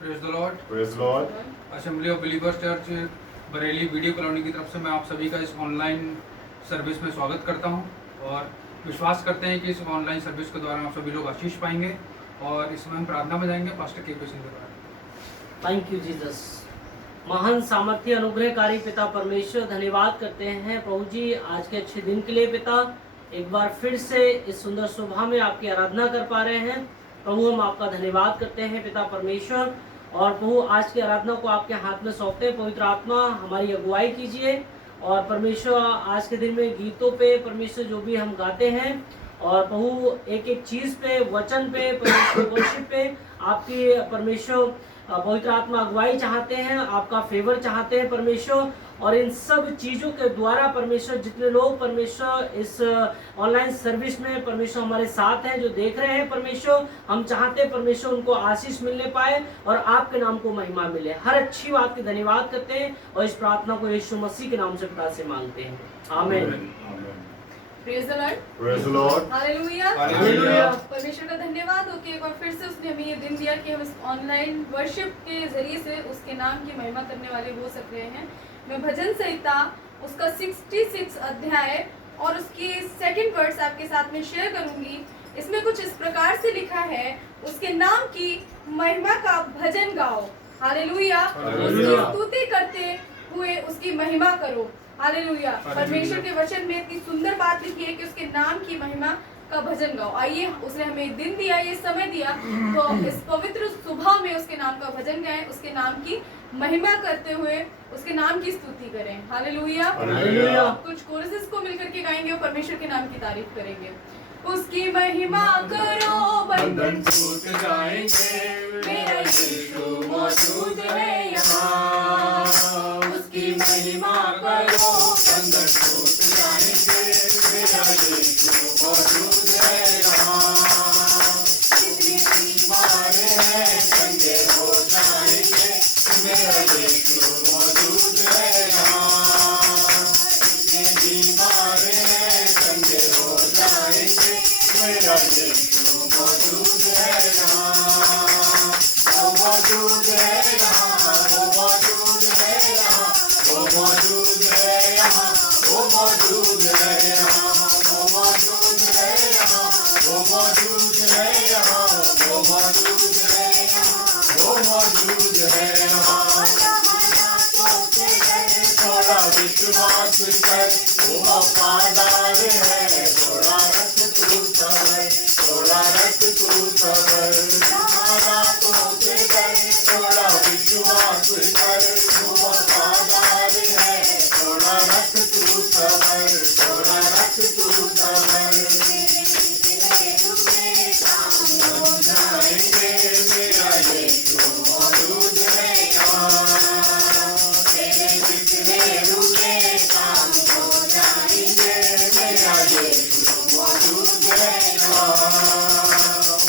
Praise the Lord. Praise Lord. Assembly of believers church Bareilly video colony की तरफ से मैं आप सभी का इस ऑनलाइन सर्विस में स्वागत करता हूं और विश्वास करते हैं कि इस ऑनलाइन सर्विस के द्वारा आप सभी लोग आशीष पाएंगे। और इसमें हम प्रार्थना में जाएंगे पास्टर के सिंह के द्वारा। Thank you Jesus. महान सामर्थ्य अनुग्रहकारी पिता परमेश्वर, धन्यवाद करते हैं प्रभु जी आज के अच्छे दिन के लिए। पिता एक बार फिर से इस सुंदर सुबह में आपकी आराधना कर पा रहे हैं। प्रभु हम आपका धन्यवाद करते हैं पिता परमेश्वर। और प्रभु आज की आराधना को आपके हाथ में सौंपते हैं। पवित्र आत्मा हमारी अगुवाई कीजिए। और परमेश्वर आज के दिन में गीतों पे परमेश्वर जो भी हम गाते हैं और प्रभु एक एक चीज पे, वचन पे, परमेश्वर वर्शिप पे आपकी परमेश्वर पवित्र आत्मा अगुवाई चाहते हैं, आपका फेवर चाहते हैं परमेश्वर। और इन सब चीजों के द्वारा परमेश्वर जितने लोग परमेश्वर इस ऑनलाइन सर्विस में परमेश्वर हमारे साथ हैं, जो देख रहे हैं परमेश्वर, हम चाहते हैं परमेश्वर उनको आशीष मिलने पाए और आपके नाम को महिमा मिले। हर अच्छी बात की धन्यवाद करते हैं और इस प्रार्थना को यीशु मसीह के नाम से पिता से मांगते हैं, आमीन। Praise the Lord. Praise the Lord. Hallelujah. Hallelujah. परमेश्वर का धन्यवाद हो कि एक बार फिर से उसने हमें ये दिन दिया कि हम इस ऑनलाइन वर्शिप के जरिए से उसके नाम की महिमा करने वाले हो सक रहे हैं। मैं भजन संहिता उसका 66 अध्याय और उसकी सेकंड वर्स आपके साथ में शेयर करूंगी। इसमें कुछ इस प्रकार से लिखा है, उसके नाम की महिमा का भजन गाओ। हालेलुया। उसकी स्तुति करते हुए उसकी महिमा करो। हालेलुया। परमेश्वर के वचन में इतनी सुंदर बात लिखी है कि उसके नाम की महिमा का भजन गाओ। आइए, उसने हमें दिन दिया, ये समय दिया, तो इस पवित्र सुबह में उसके नाम का भजन गाएं, उसके नाम की महिमा करते हुए उसके नाम की स्तुति करें। हालेलुया। कुछ कोरसेस को मिलकर के गाएंगे और परमेश्वर के नाम की तारीफ करेंगे। उसकी महिमा करो, बंधन टूट जाएंगे, मेरा यीशु मौजूद है यहाँ। उसकी महिमा करो, बंधन टूट जाएंगे, मेरा यीशु मौजूद है यहाँ। जितने बीमार हैं चंगे हो जाएंगे, मेरा यीशु मौजूद है यहाँ। जितने बीमार हैं चंगे हो जाएंगे, मेरा यीशु मौजूद है यहाँ। वो मौजूद है यहाँ, वो मौजूद है यहाँ, वो मौजूद है यहाँ, वो मौजूद है यहाँ, वो मौजूद है यहाँ, वो मौजूद है यहाँ, वो मौजूद है यहाँ, वो मौजूद है यहाँ। थोड़ा विश्वास कर, वो वफादार है, थोड़ा रख तू सबर, थोड़ा रख तू सबर। थोड़ा विश्वास कर, वो वफादार है, थोड़ा रख तू सबर, थोड़ा रख तू सबर। बन जाएंगे, मेरा यीशु मौजूद है यहाँ। तेरे जितने रुके काम हो जाएंगे, मेरा यीशु मौजूद है यहाँ।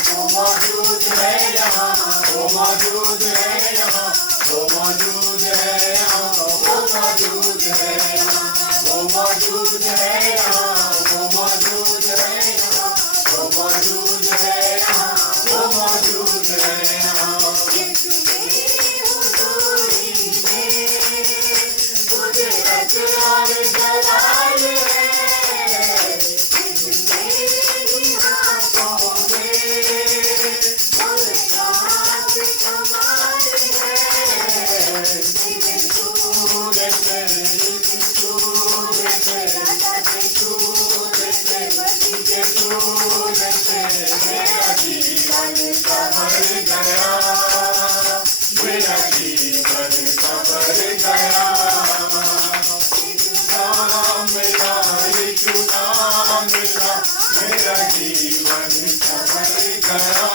वो मौजूद है यहाँ, वो मौजूद है यहाँ, वो मौजूद है यहाँ, वो मौजूद है यहाँ, वो मौजूद है यहाँ, वो मौजूद है यहाँ, वो मौजूद है यहाँ, वो मौजूद है यहाँ। यीशु मेरी हुजूरी में कुदरत और जलाल है। यीशु मेरे हाथों में मुल्कात कमाल है। मेरा जीवन संवर गया, मेरा जीवन संवर गया। नाम मिला, यीशु नाम मिला, मेरा जीवन संवर गया,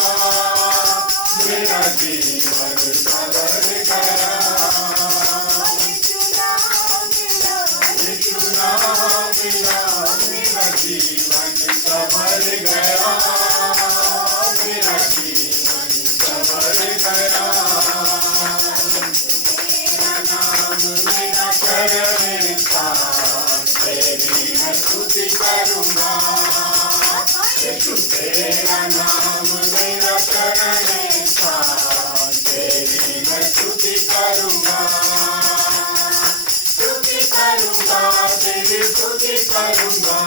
मेरा जीवन संवर गया। यीशु नाम मिला, मेरा जीवन संवर गया, मेरा जीवन संवर गया। तेरा नाम मेरा शरण स्थान, तेरी मैं स्तुति करूँगा। यीशु तेरा नाम मेरा शरण स्थान, तेरी तेरी स्तुति करूंगा,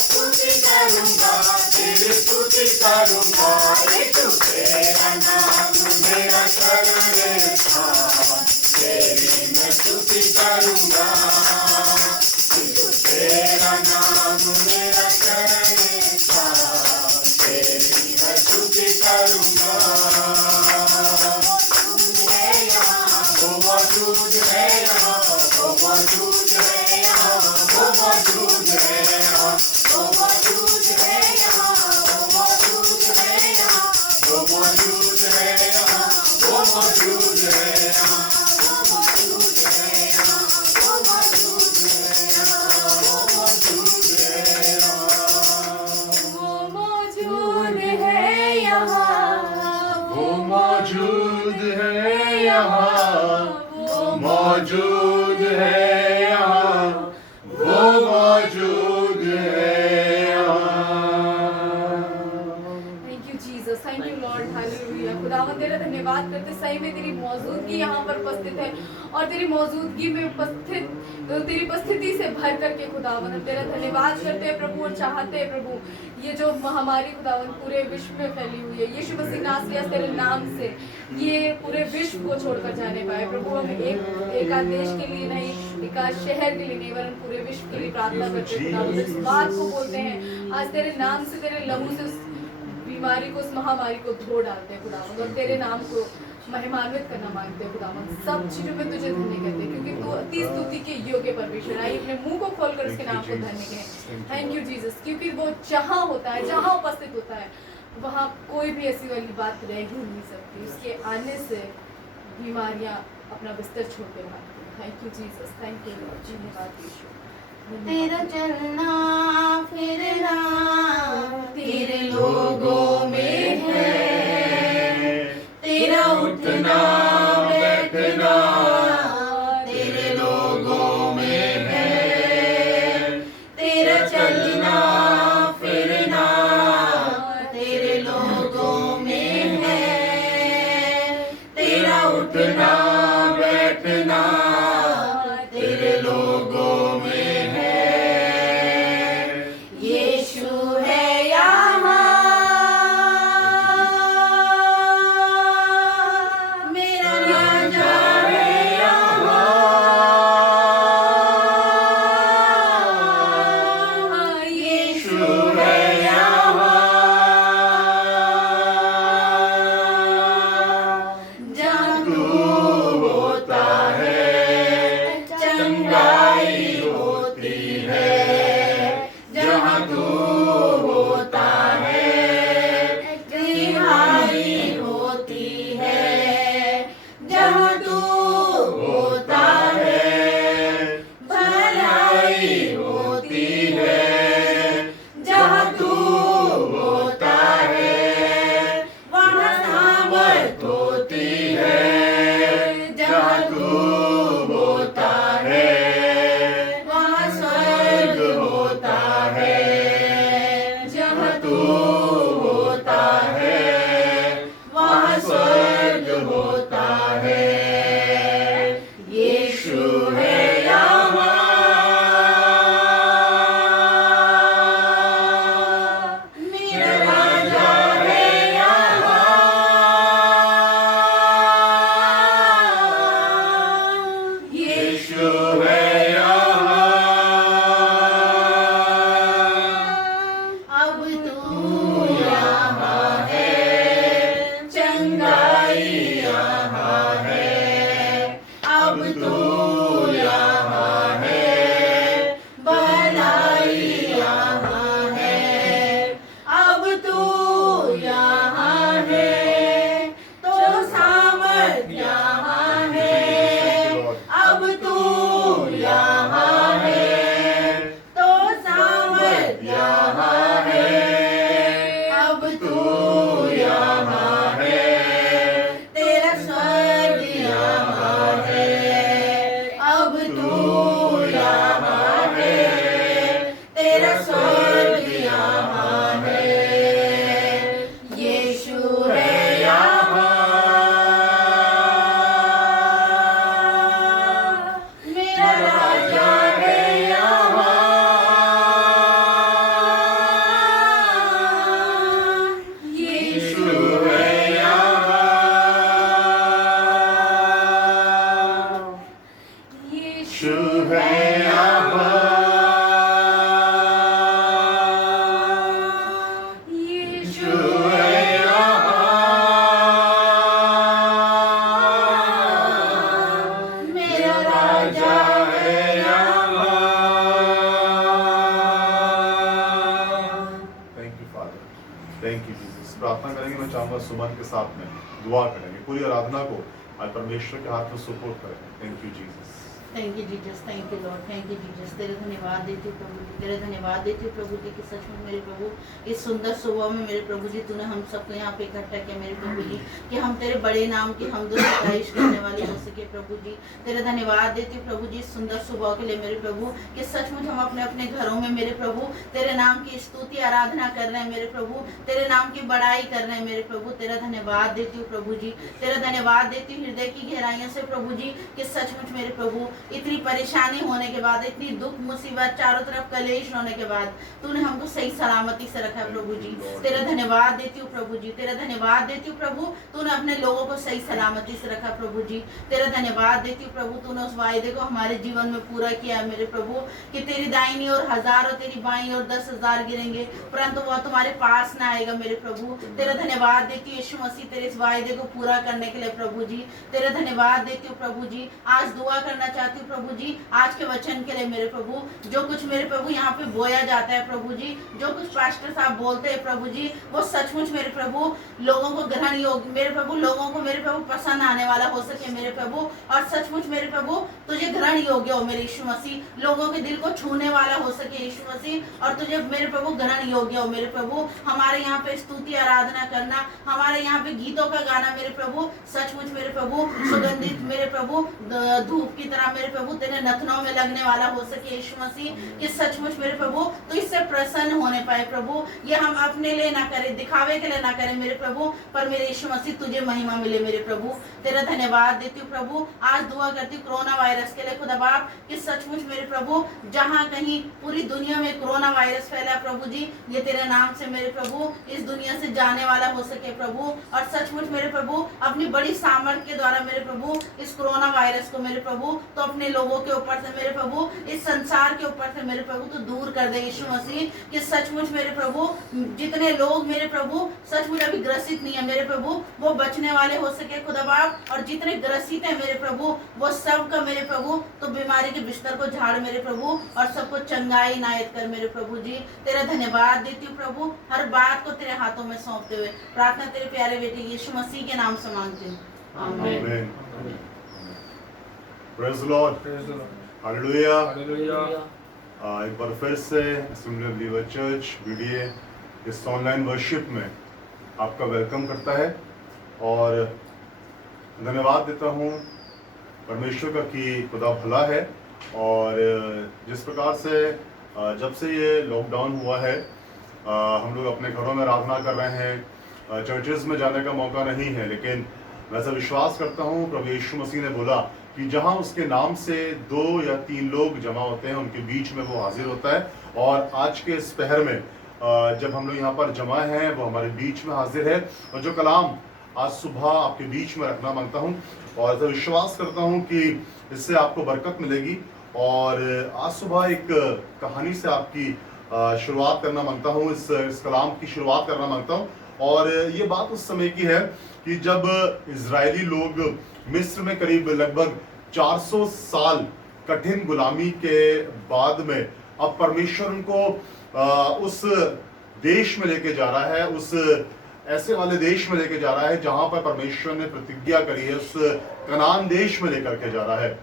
स्तुति करूंगा, तेरी स्तुति करूंगा। यीशु तेरा नाम मेरा शरण स्थान, तेरी मैं स्तुति करूंगा। यीशु तेरा नाम मेरा शरण स्थान, तेरी मैं स्तुति करूंगा। वो मौजूद है यहाँ, वो मौजूद है यहाँ, वो मौजूद है यहाँ, वो मौजूद है यहाँ, वो मौजूद है यहाँ, वो मौजूद है यहाँ, वो मौजूद है यहाँ, वो मौजूद है यहाँ, वो मौजूद है यहाँ, वो मौजूद है यहाँ, वो मौजूद है यहाँ, वो मौजूद है यहाँ, वो मौजूद है यहाँ, वो मौजूद है यहाँ। Thank you Jesus, thank you Lord, hallelujah. खुदावन तेरा धन्यवाद करते, सही में तेरी मौजूदगी यहाँ पर उपस्थित है और तेरी मौजूदगी में उपस्थित तेरी उपस्थिति से भर करके खुदावन हम तेरा धन्यवाद करते हैं प्रभु और चाहते हैं प्रभु ये जो महामारी खुदावन पूरे विश्व में फैली हुई है यीशु मसीह नासरिया तेरे नाम से ये पूरे विश्व को छोड़कर जाने पाए प्रभु। हम एक आध देश के लिए नहीं, एक आध शहर के लिए नहीं, वरन पूरे विश्व के लिए प्रार्थना करते हैं खुदावन। इस बात को बोलते हैं आज तेरे नाम से, तेरे लहू से उस बीमारी को, उस महामारी को धो डालते हैं खुदावन और तेरे नाम को महिमान्वित करना मांगते हैं खुदावन। सब चीजों में तुझे धन्य कहते हैं क्योंकि तू अति स्तुति के योग्य परमेश्वर। आई अपने मुंह को खोलकर उसके नाम को धन्य कहें। थैंक यू जीसस, क्योंकि वो जहाँ होता है, जहाँ उपस्थित होता है, वहाँ कोई भी ऐसी वाली बात रह ही नहीं सकती। उसके आने से बीमारियाँ अपना बिस्तर छोड़ते भागती। Thank you Jesus, thank you Lord, धन्यवाद यीशु। तेरा चलना फिरना तेरे लोगों में है, तेरा उठना बैठना तेरे लोगों में है, तेरा चलना फिरना तेरे लोगों में है, तेरा उठना बैठना तेरे लोगों में है। यीशु है यहाँ, मेरा राजा है यहाँ, यीशु है यहाँ, जहाँ तू होता है चंगाई होती है, जहाँ तू होता है रिहाई होती है, जहाँ तू होता है भलाई होती है, जहाँ तू होता है वहाँ सामर्थ होती है, जहाँ तू होता है वहाँ स्वर्ग होता है, जहाँ तू होता है वहाँ स्वर्ग होता है। यीशु है यहाँ, मेरा राजा है यहाँ, सुमन के साथ में दुआ करेंगे। पूरी आराधना को आज परमेश्वर के हाथ में सुपुर्द करें। Thank you Jesus. Thank you Jesus, thank you Lord, thank you Jesus. तेरे धन्यवाद देती हूँ प्रभु जी, तेरे धन्यवाद देती हूँ प्रभु जी कि सच में मेरे प्रभु इस सुंदर सुबह में मेरे प्रभु जी तूने हम सबको यहाँ पे इकट्ठा किया मेरे प्रभु जी कि हम तेरे बड़े नाम की हम तारीफ करने वाले हो सके प्रभु जी। तेरे धन्यवाद देती हूँ प्रभु जी इस सुंदर सुबह के लिए मेरे प्रभु कि सचमुच हम अपने अपने घरों में मेरे प्रभु तेरे नाम की स्तुति आराधना कर रहे हैं मेरे प्रभु, तेरे नाम की बड़ाई कर रहे हैं मेरे प्रभु। तेरा धन्यवाद देती हूँ प्रभु जी, तेरा धन्यवाद देती हूँ हृदय की गहराइयों से प्रभु जी कि सचमुच मेरे प्रभु इतनी परेशानी होने के बाद, इतनी दुख मुसीबत, चारों तरफ कलेश होने के बाद तूने हमको सही सलामती से रखा प्रभु जी। तेरा धन्यवाद देती हूँ प्रभु जी, तेरा धन्यवाद देती हूँ प्रभु तूने अपने लोगों को सही सलामती से रखा प्रभु जी। तेरा धन्यवाद देती हूँ प्रभु तूने उस वायदे को हमारे जीवन में पूरा किया है मेरे प्रभु कि तेरी दाहिनी और 1000 और तेरी बाईं और 10,000 गिरेंगे परंतु वह तुम्हारे पास ना आएगा मेरे प्रभु। तेरा धन्यवाद देती हूँ यीशु मसीह तेरे इस वायदे को पूरा करने के लिए प्रभु जी। तेरा धन्यवाद देती हूँ प्रभु जी। आज दुआ करना चाहती हूँ प्रभु जी आज के वचन के लिए मेरे प्रभु, जो कुछ मेरे प्रभु यहाँ पे बोया जाता है प्रभु जी, जो कुछ पास्टर साहब बोलते हैं प्रभु जी वो सचमुच मेरे प्रभु लोगों को ग्रहण योग्य मेरे प्रभु, लोगों को मेरे प्रभु पसंद आने वाला हो सके मेरे प्रभु, और सचमुच मेरे प्रभु तुझे ग्रहण योग्य हो मेरे यीशु मसीह, लोगों के दिल को छूने वाला हो सके यीशु मसीह, और तुझे मेरे प्रभु ग्रहण योग्य हो मेरे प्रभु। हमारे यहाँ पे स्तुति आराधना करना, हमारे यहाँ पे गीतों का गाना मेरे प्रभु सचमुच मेरे प्रभु सुगंधित मेरे प्रभु धूप की तरह मेरे प्रभु तेरे नथनों में लगने वाला हो सके यीशु मसीह कि सचमुच मेरे प्रभु तो इससे प्रसन्न होने पाए प्रभु। ये हम अपने लिए ना करें, दिखावे के लिए ना करें मेरे प्रभु, पर मेरे यीशु मसीह तुझे महिमा मिले मेरे प्रभु। तेरा धन्यवाद देती हूँ प्रभु। आज दुआ करती हूँ कोरोना वायरस के लिए खुदा बाप कि सचमुच मेरे प्रभु जहाँ कहीं पूरी दुनिया में कोरोना वायरस फैला प्रभु जी ये तेरे नाम से मेरे प्रभु इस दुनिया से जाने वाला हो सके प्रभु, और सचमुच मेरे प्रभु अपनी बड़ी सामर्थ के द्वारा मेरे प्रभु इस कोरोना वायरस को मेरे प्रभु तो अपने लोगों के ऊपर से मेरे प्रभु इस संसार के ऊपर से मेरे प्रभु तो दूर कर दे यीशु मसीह कि सचमुच मेरे प्रभु जितने लोग मेरे प्रभु सचमुच अभी ग्रसित नहीं है मेरे प्रभु वो बचने वाले हो सके खुदा बाप, और जितने ग्रसित है मेरे प्रभु वो सब का मेरे प्रभु तो बीमारी के बिस्तर को झाड़ मेरे प्रभु और सबको चंगाई इनायत कर मेरे प्रभु जी। तेरा धन्यवाद देती हूँ प्रभु, हर बात को तेरे हाथों में सौंपते हुए प्रार्थना तेरे प्यारे बेटे यीशु मसीह के नाम से मांगती हूँ, आमीन। Praise the Lord, hallelujah. Hallelujah. एक बार फिर से assembly of believer church BDA इस ऑनलाइन वर्शिप में आपका वेलकम करता है और धन्यवाद देता हूँ परमेश्वर का कि खुदा भला है। और जिस प्रकार से जब से ये लॉकडाउन हुआ है हम लोग अपने घरों में आराधना कर रहे हैं, चर्चेस में जाने का मौका नहीं है, लेकिन मैं ऐसा विश्वास करता हूँ प्रभु यीशु मसीह ने बोला कि जहाँ उसके नाम से 2 या 3 लोग जमा होते हैं उनके बीच में वो हाजिर होता है। और आज के इस पहर में जब हम लोग यहाँ पर जमा हैं वो हमारे बीच में हाजिर है, और जो कलाम आज सुबह आपके बीच में रखना मांगता हूँ और ऐसा विश्वास करता हूँ कि इससे आपको बरकत मिलेगी। और आज सुबह एक कहानी से आपकी शुरुआत करना मांगता हूँ, इस कलाम की शुरुआत करना मांगता हूँ। और ये बात उस समय की है कि जब इजरायली लोग मिस्र में करीब लगभग 400 साल कठिन गुलामी के बाद में अब परमेश्वर उनको उस देश में लेके जा रहा है, उस ऐसे वाले देश में लेके जा रहा है जहां पर परमेश्वर ने प्रतिज्ञा करी है, उस कनान देश में लेकर के जा रहा है।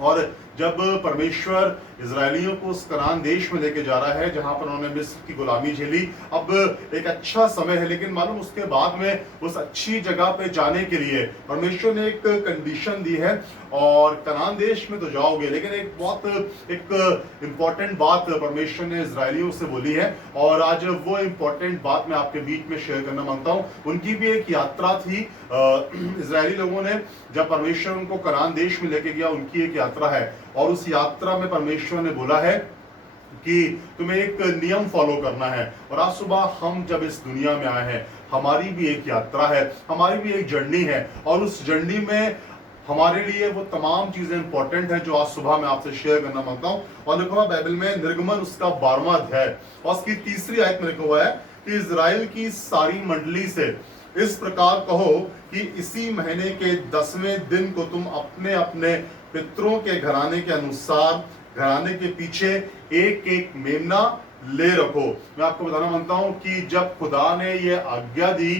और जब परमेश्वर इजरायलियों को उस कनान देश में लेके जा रहा है जहां पर उन्होंने मिस्र की गुलामी झेली, अब एक अच्छा समय है, लेकिन मालूम उसके बाद में उस अच्छी जगह पे जाने के लिए परमेश्वर ने एक कंडीशन दी है, और कनान देश में तो जाओगे, लेकिन एक बहुत एक इम्पॉर्टेंट बात परमेश्वर ने इजरायलियों से बोली है, और आज वो इम्पॉर्टेंट बात मैं आपके बीच में शेयर करना मांगता हूँ। उनकी भी एक यात्रा थी, इजरायली लोगों ने जब परमेश्वर उनको कनान देश में लेके गया उनकी एक यात्रा है, और उस यात्रा में परमेश्वर ने बोला है कि तुम्हें एक नियम फॉलो करना है। और आज सुबह हम जब इस दुनिया में आए हैं हमारी भी एक यात्रा है, हमारी भी एक जर्नी है, और उस जर्नी में हमारे लिए वो तमाम चीजें इंपॉर्टेंट हैं जो आज सुबह मैं आपसे शेयर करना मांगता हूँ। और लिखा हुआ बाइबल में निर्गमन उसका 12वां अध्याय और उसकी 3री आयत में लिखा हुआ है कि इजराइल की सारी मंडली से इस प्रकार कहो कि इसी महीने के 10वें दिन को तुम अपने अपने पितरों के घराने के अनुसार घराने के पीछे एक एक मेमना ले रखो। मैं आपको बताना मानता हूं कि जब खुदा ने ये आज्ञा दी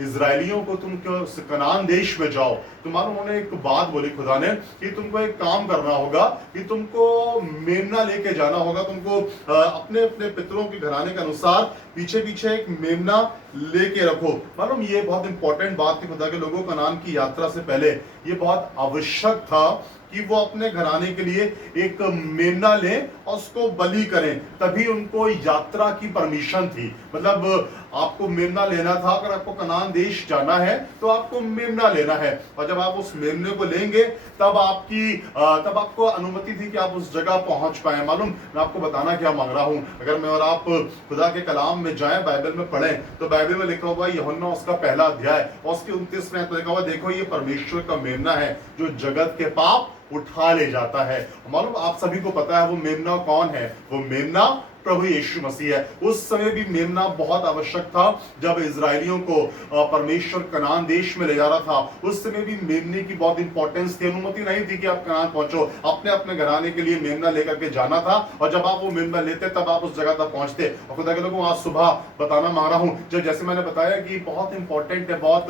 इजराइलियों को तुम क्यों कनान देश में जाओ, तो मालूम उन्होंने एक बात बोली खुदा ने कि तुमको एक काम करना होगा कि तुमको मेमना लेके जाना होगा, तुमको अपने अपने पितरों के घराने के अनुसार पीछे पीछे एक मेमना लेके रखो। मालूम ये बहुत इंपॉर्टेंट बात थी खुदा के लोगों, कनान की यात्रा से पहले ये बहुत आवश्यक था कि वो अपने घराने के लिए एक मेमना लें और उसको बलि करें, तभी उनको यात्रा की परमिशन थी। मतलब आपको मेमना लेना था, अगर आपको कनान देश जाना है तो आपको मेमना लेना है, और जब आप उस मेमने को लेंगे तब आपको अनुमति थी कि आप उस जगह पहुंच पाए। मालूम मैं आपको बताना क्या मांग रहा हूं, अगर मैं और आप खुदा के कलाम में जाएं, बाइबल में पढ़ें, तो बाइबल में लिखा हुआ यूहन्ना उसका पहला अध्याय और उसके 29 में लिखा हुआ, देखो ये परमेश्वर का मेमना है जो जगत के पाप उठा ले जाता है। मालूम आप सभी को पता है वो मेमना कौन है, वो मेमना प्रभु यीशु मसीह है। उस समय भी मेमना बहुत आवश्यक था, जब इजरायलियों को परमेश्वर कनान देश में ले जा रहा था, उस समय भी मेमने की बहुत इंपॉर्टेंस थी। अनुमति नहीं थी कि आप कनान पहुंचो, अपने अपने घराने के लिए मेमना लेकर के जाना था, और जब आप वो मेमना लेते तब आप उस जगह तक पहुंचते। और खुदा के लोगों आज सुबह बताना मांग रहा हूं, जब जैसे मैंने बताया कि बहुत इंपॉर्टेंट है, बहुत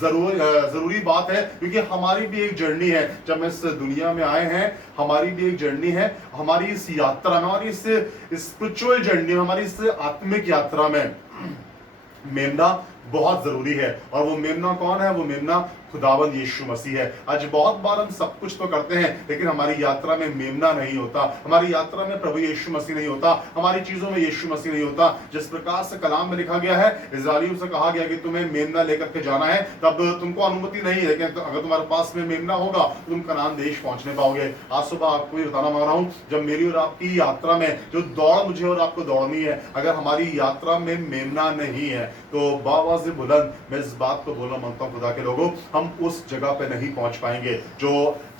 जरूरी बात है, क्योंकि हमारी भी एक जर्नी है। जब हम इस दुनिया में आए हैं, हमारी भी एक जर्नी है, हमारी इस यात्रा में, हमारी इस स्पिरिचुअल जर्नी में, हमारी इस आत्मिक यात्रा में मेमना बहुत जरूरी है। और वो मेमना कौन है, वो मेमना खुदावंद यीशु मसीह है। आज बहुत बार हम सब कुछ तो करते हैं, लेकिन हमारी यात्रा में मेमना नहीं होता, हमारी यात्रा में प्रभु यीशु मसीह नहीं होता, हमारी चीजों में यीशु मसीह नहीं होता। जिस प्रकार से कलाम में लिखा गया है, इजराइलियों से कहा गया कि तुम्हें मेमना लेकर के जाना है, तब तुमको अनुमति नहीं है, लेकिन अगर तुम्हारे पास में मेमना होगा तो तुम कनान देश पहुंचने पाओगे। आज सुबह आपको ये बताना मांग रहा हूं, जब मेरी और आपकी यात्रा में जो दौड़ मुझे और आपको दौड़नी है, अगर हमारी यात्रा में मेमना नहीं है, तो बाबा से बुलंद मैं इस बात को बोलना मांगता हूं, खुदा के लोगों, हम उस जगह पे नहीं पहुंच पाएंगे जो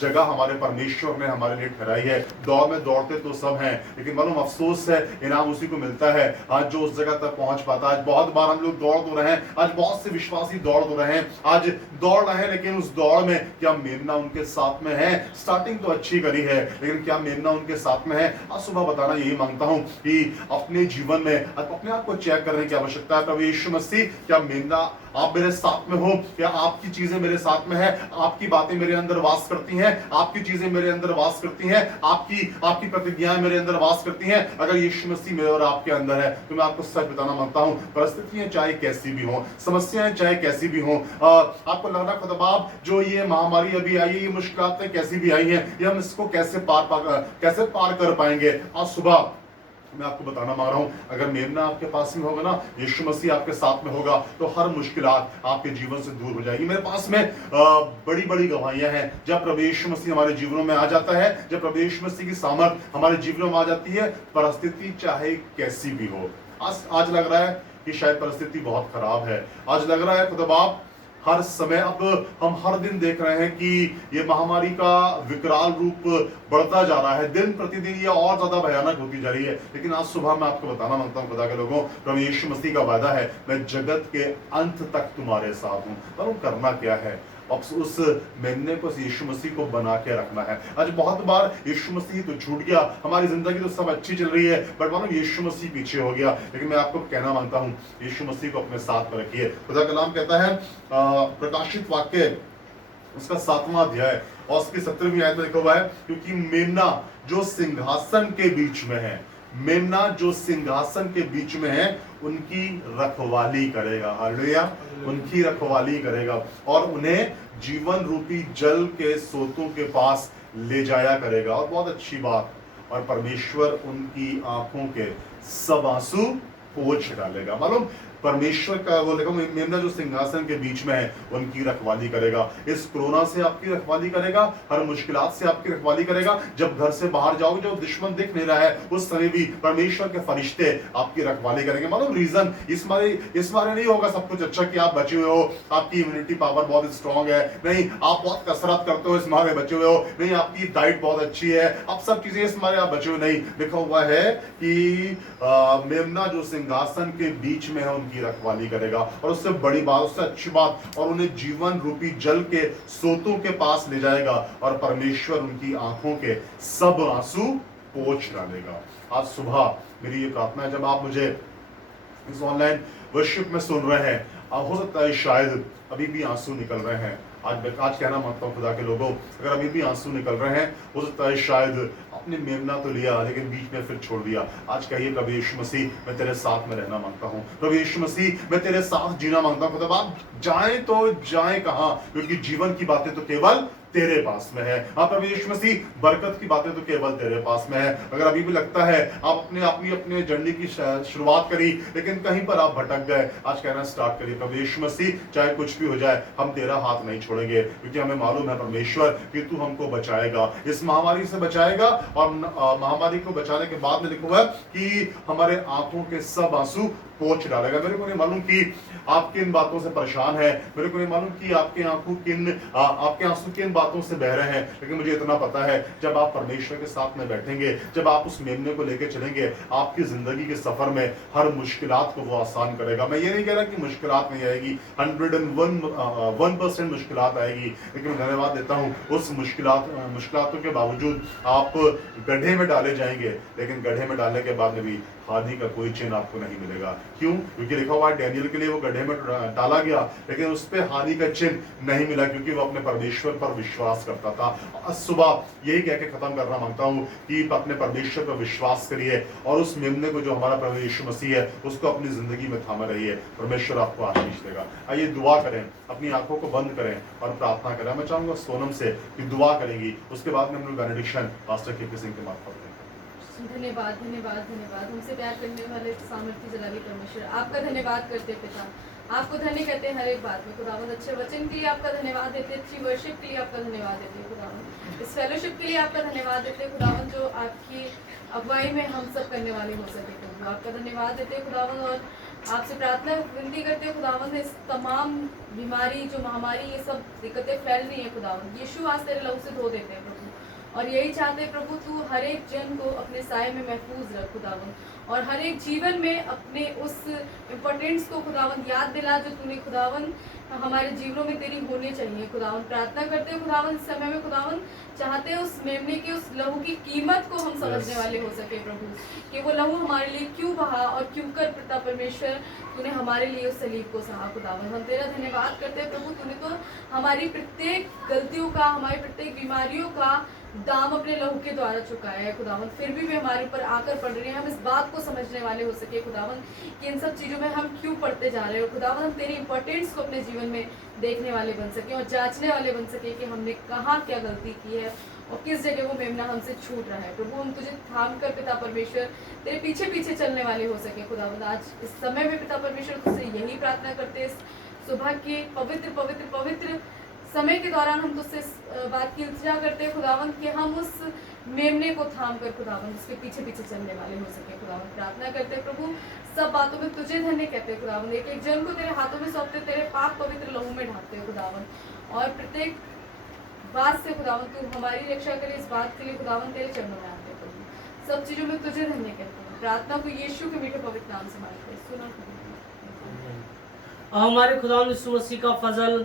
जगह हमारे परमेश्वर ने हमारे लिए ठहराई है। दौड़ में दौड़ते तो सब हैं, लेकिन मालूम अफसोस है, इनाम उसी को मिलता है आज जो उस जगह तक पहुंच पाता है। आज बहुत बार हम लोग दौड़ तो रहे हैं, आज बहुत से विश्वासी दौड़ तो रहे हैं, आज दौड़ रहे हैं, लेकिन उस दौड़ में क्या मेमना उनके साथ में है? स्टार्टिंग तो अच्छी करी है, लेकिन क्या मेमना उनके साथ में है? आज सुबह बताना यही मांगता हूं कि अपने जीवन में अपने आप को चेक करने की आवश्यकता है। प्रभु यीशु मसीह, क्या मेमना आप मेरे साथ में हो? क्या आपकी चीजें मेरे साथ में है? आपकी बातें मेरे अंदर वास करती हैं, आपकी चीजें मेरे अंदर वास करती हैं, आपकी प्रतिज्ञाएं मेरे अंदर वास करती हैं? अगर यीशु मसीह मेरे और आपके अंदर है, तो मैं आपको सच बताना मांगता हूं, परिस्थितियां चाहे कैसी भी हो, समस्याएं चाहे कैसी भी हो, आपको लग रहा खुदा बाप जो ये महामारी अभी आई है, ये मुश्किलें कैसी भी आई हैं, ये हम इसको कैसे पार कर पाएंगे? आज सुबह मैं आपको बताना मांग रहा हूं, अगर मेमना आपके पास में होगा ना, यीशु मसीह आपके साथ में होगा, तो हर मुश्किलात आपके जीवन से दूर हो जाएगी। मेरे पास में बड़ी बड़ी गवाहियां हैं, जब प्रभु यीशु मसीह हमारे जीवनों में आ जाता है, जब प्रभु यीशु मसीह की सामर्थ हमारे जीवनों में आ जाती है, परिस्थिति चाहे कैसी भी हो। आज लग रहा है कि शायद परिस्थिति बहुत खराब है, आज लग रहा है खुदा बाप हर समय, अब हम हर दिन देख रहे हैं कि ये महामारी का विकराल रूप बढ़ता जा रहा है, दिन प्रतिदिन ये और ज्यादा भयानक होती जा रही है। लेकिन आज सुबह मैं आपको बताना मांगता हूं खुदा के लोगों, प्रभु यीशु मसीह का वादा है, मैं जगत के अंत तक तुम्हारे साथ हूं। पर करना क्या है? अब उस मेमने को यीशु मसीह को बना के रखना है। आज बहुत बार यीशु मसीह तो छूट गया, हमारी जिंदगी तो सब अच्छी चल रही है, बट मानो यीशु मसीह पीछे हो गया। लेकिन मैं आपको कहना मांगता हूं, यीशु मसीह को अपने साथ में रखिए। खुदा का नाम कहता है प्रकाशित वाक्य उसका 7वां अध्याय और उसकी 17वीं आयत में लिखा हुआ है, क्योंकि मेमना जो सिंहासन के बीच में है, मेमना जो सिंहासन के बीच में है, उनकी रखवाली करेगा। हालेलुया, उनकी रखवाली करेगा और उन्हें जीवन रूपी जल के सोतों के पास ले जाया करेगा। और बहुत अच्छी बात, और परमेश्वर उनकी आंखों के सब आंसू पोंछ डालेगा। मालूम परमेश्वर का वो देखो, मेमना जो सिंहासन के बीच में है, उनकी रखवाली करेगा। इस कोरोना से आपकी रखवाली करेगा, हर मुश्किलात से आपकी रखवाली करेगा। जब घर से बाहर जाओगे, जब दुश्मन दिख नहीं रहा है, उस समय भी परमेश्वर के फरिश्ते आपकी रखवाली करेंगे। मालूम रीजन इस मारे नहीं होगा सब कुछ अच्छा कि आप बचे हुए हो, आपकी इम्यूनिटी पावर बहुत स्ट्रांग है, नहीं आप बहुत कसरत करते हो इस मारे बचे हुए हो, नहीं आपकी डाइट बहुत अच्छी है, अब सब चीजें इस मारे आप बचे हुए नहीं। लिखा हुआ है कि मेमना जो सिंहासन के बीच में है, की रखवाली करेगा। और उससे बड़ी बात, उससे अच्छी बात, और उन्हें जीवन रूपी जल के सोतों के पास ले जाएगा और परमेश्वर उनकी आंखों के सब आंसू पोंछ डालेगा। आज सुबह मेरी ये प्रार्थना है, जब आप मुझे इस ऑनलाइन वर्शिप में सुन रहे हैं, हो सकता है शायद अभी भी आंसू निकल रहे हैं। आज कहना मांगता हूँ खुदा के लोगों, अगर अभी भी आंसू निकल रहे हैं, हो सकता है शायद अपने मेमना तो लिया लेकिन बीच में फिर छोड़ दिया। आज कहिए प्रभु यीशु मसीह मैं तेरे साथ में रहना मांगता हूँ, प्रभु यीशु मसीह मैं तेरे साथ जीना मांगता हूँ। खुदा आप जाएं तो जाएं कहाँ, क्योंकि जीवन की बातें तो केवल तेरे पास में है। हाँ प्रभु यीशु मसीह बरकत की बातें तो केवल तेरे पास में है। अगर अभी भी लगता है आप अपने जर्नी की शुरुआत करी लेकिन कहीं पर आप भटक गए, आज कहना स्टार्ट करिए प्रभु यीशु मसीह चाहे कुछ भी हो जाए हम तेरा हाथ नहीं छोड़ेंगे, क्योंकि हमें मालूम है परमेश्वर कि तू हमको बचाएगा, इस महामारी से बचाएगा। और महामारी को बचाने के बाद में लिखा है कि हमारे आंखों के सब आंसू पोंछ डालेगा। मेरे को नहीं मालूम कि आप किन बातों से परेशान है, मेरे को नहीं मालूम कि आपके आपके आंसू किन बातों से बह रहे हैं, लेकिन मुझे इतना पता है जब आप परमेश्वर के साथ में बैठेंगे, जब आप उस मेमने को लेकर चलेंगे, आपकी जिंदगी के सफर में हर मुश्किलात को वो आसान करेगा। मैं ये नहीं कह रहा कि मुश्किलात नहीं आएगी, 101% मुश्किलात आएगी, लेकिन मैं धन्यवाद देता हूँ उस मुश्किलातों के बावजूद आप गड्ढे में डाले जाएंगे, लेकिन गड्ढे में डालने के बाद में भी हानि का कोई चिन्ह आपको नहीं मिलेगा। क्यों? क्योंकि लिखा हुआ है डैनियल के लिए वो गड्ढे में डाला गया लेकिन उस पे हानि का चिन्ह नहीं मिला, क्योंकि वो अपने परमेश्वर पर विश्वास करता था। आज सुबह यही कह के खत्म करना मांगता हूँ कि अपने परमेश्वर पर विश्वास करिए और उस मेमने को जो हमारा प्रभु यीशु मसीह है उसको अपनी जिंदगी में थामा रहिए। परमेश्वर आपको आशीष देगा। आइए दुआ करें, अपनी आंखों को बंद करें और प्रार्थना करें। मैं चाहूंगा सोनम से कि दुआ करेंगी, उसके बाद में हम लोग बेनेडिक्शन पास्टर के सिंह के मार्फत देंगे। धन्यवाद धन्यवाद धन्यवाद। हमसे प्यार करने वाले सामर्थ्य जलाली परमेश्वर, आपका धन्यवाद करते पिता, आपको धन्य कहते हैं हर एक बात में खुदावंद। अच्छे वचन के लिए आपका धन्यवाद देते, अच्छी वर्शिप के लिए आपका धन्यवाद देते खुदावंद, इस फेलोशिप के लिए आपका धन्यवाद देते खुदावंद, जो आपकी अगुवाई में हम सब करने वाले हो सके प्रभु, आपका धन्यवाद देते खुदावंद। और आपसे प्रार्थना विनती करते खुदावंद, इस तमाम बीमारी जो महामारी ये सब दिक्कतें फैल रही है खुदावंद, यीशु आज तेरे लहू से धो देते हैं प्रभु, और यही चाहते हैं प्रभु तू हर एक जन को अपने साए में महफूज रख खुदावंद, और हर एक जीवन में अपने उस इम्पोर्टेंस को खुदावंद याद दिला जो तूने खुदावंद हमारे जीवनों में तेरी होने चाहिए खुदावंद। प्रार्थना करते हैं खुदावंद इस समय में खुदावंद, चाहते हैं उस मेमने के उस लहू की कीमत को हम समझने वाले हो सके प्रभु, कि वो लहू हमारे लिए क्यों बहा और क्यों कर पिता परमेश्वर तूने हमारे लिए उस सलीब को सहा खुदावंद। हम तेरा धन्यवाद करते हैं प्रभु, तूने तो हमारी प्रत्येक गलतियों का, हमारी प्रत्येक बीमारियों का दाम अपने लहू के द्वारा चुकाया है खुदावंद, फिर भी हमारे ऊपर आकर पड़ रही है। हम इस बात को समझने वाले हो सके खुदावंद कि इन सब चीज़ों में हम क्यों पढ़ते जा रहे हो खुदावंद, हम तेरी इंपॉर्टेंस को अपने जीवन में देखने वाले बन सके और जांचने वाले बन सके कि हमने कहाँ क्या गलती की है और किस जगह वो मेमना हमसे छूट रहा है प्रभु। हम तुझे थाम कर पिता परमेश्वर तेरे पीछे पीछे चलने वाले हो सके खुदावंद। आज इस समय में पिता परमेश्वर तुझसे यही प्रार्थना करते हैं, इस सुबह के पवित्र पवित्र पवित्र समय के दौरान हम तुझसे इस बात की इल्तिजा करते हैं खुदावंद कि हम उस मेमने को थाम कर खुदावंद उसके पीछे पीछे चलने वाले हो सके खुदावंद। प्रार्थना करते हैं प्रभु, सब बातों में तुझे धन्य कहते हैं खुदावंद, एक एक जन को तेरे हाथों में सौंपते, तेरे पाक पवित्र लहू में ढालते हो खुदावंद, और प्रत्येक बात से खुदावंद तू हमारी रक्षा करे, इस बात के लिए खुदावंद तेरे चरणों में आते प्रभु, सब चीज़ों में तुझे धन्य कहते हैं। प्रार्थना को यीशु के मीठे पवित्र नाम से मांगते हैं, सुना हमारे खुदावंद यीशु मसीह का फजल,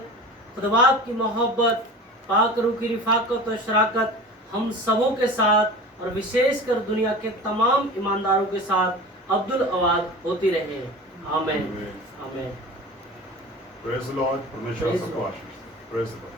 खुदावंद की मोहब्बत, पाक रूह की रिफाकत और शराकत हम सबों के साथ और विशेषकर दुनिया के तमाम ईमानदारों के साथ अब्दुल अवाद होती रहे। आमीन आमीन। Praise the Lord. परमेश्वर सबको आशीष। Praise the Lord.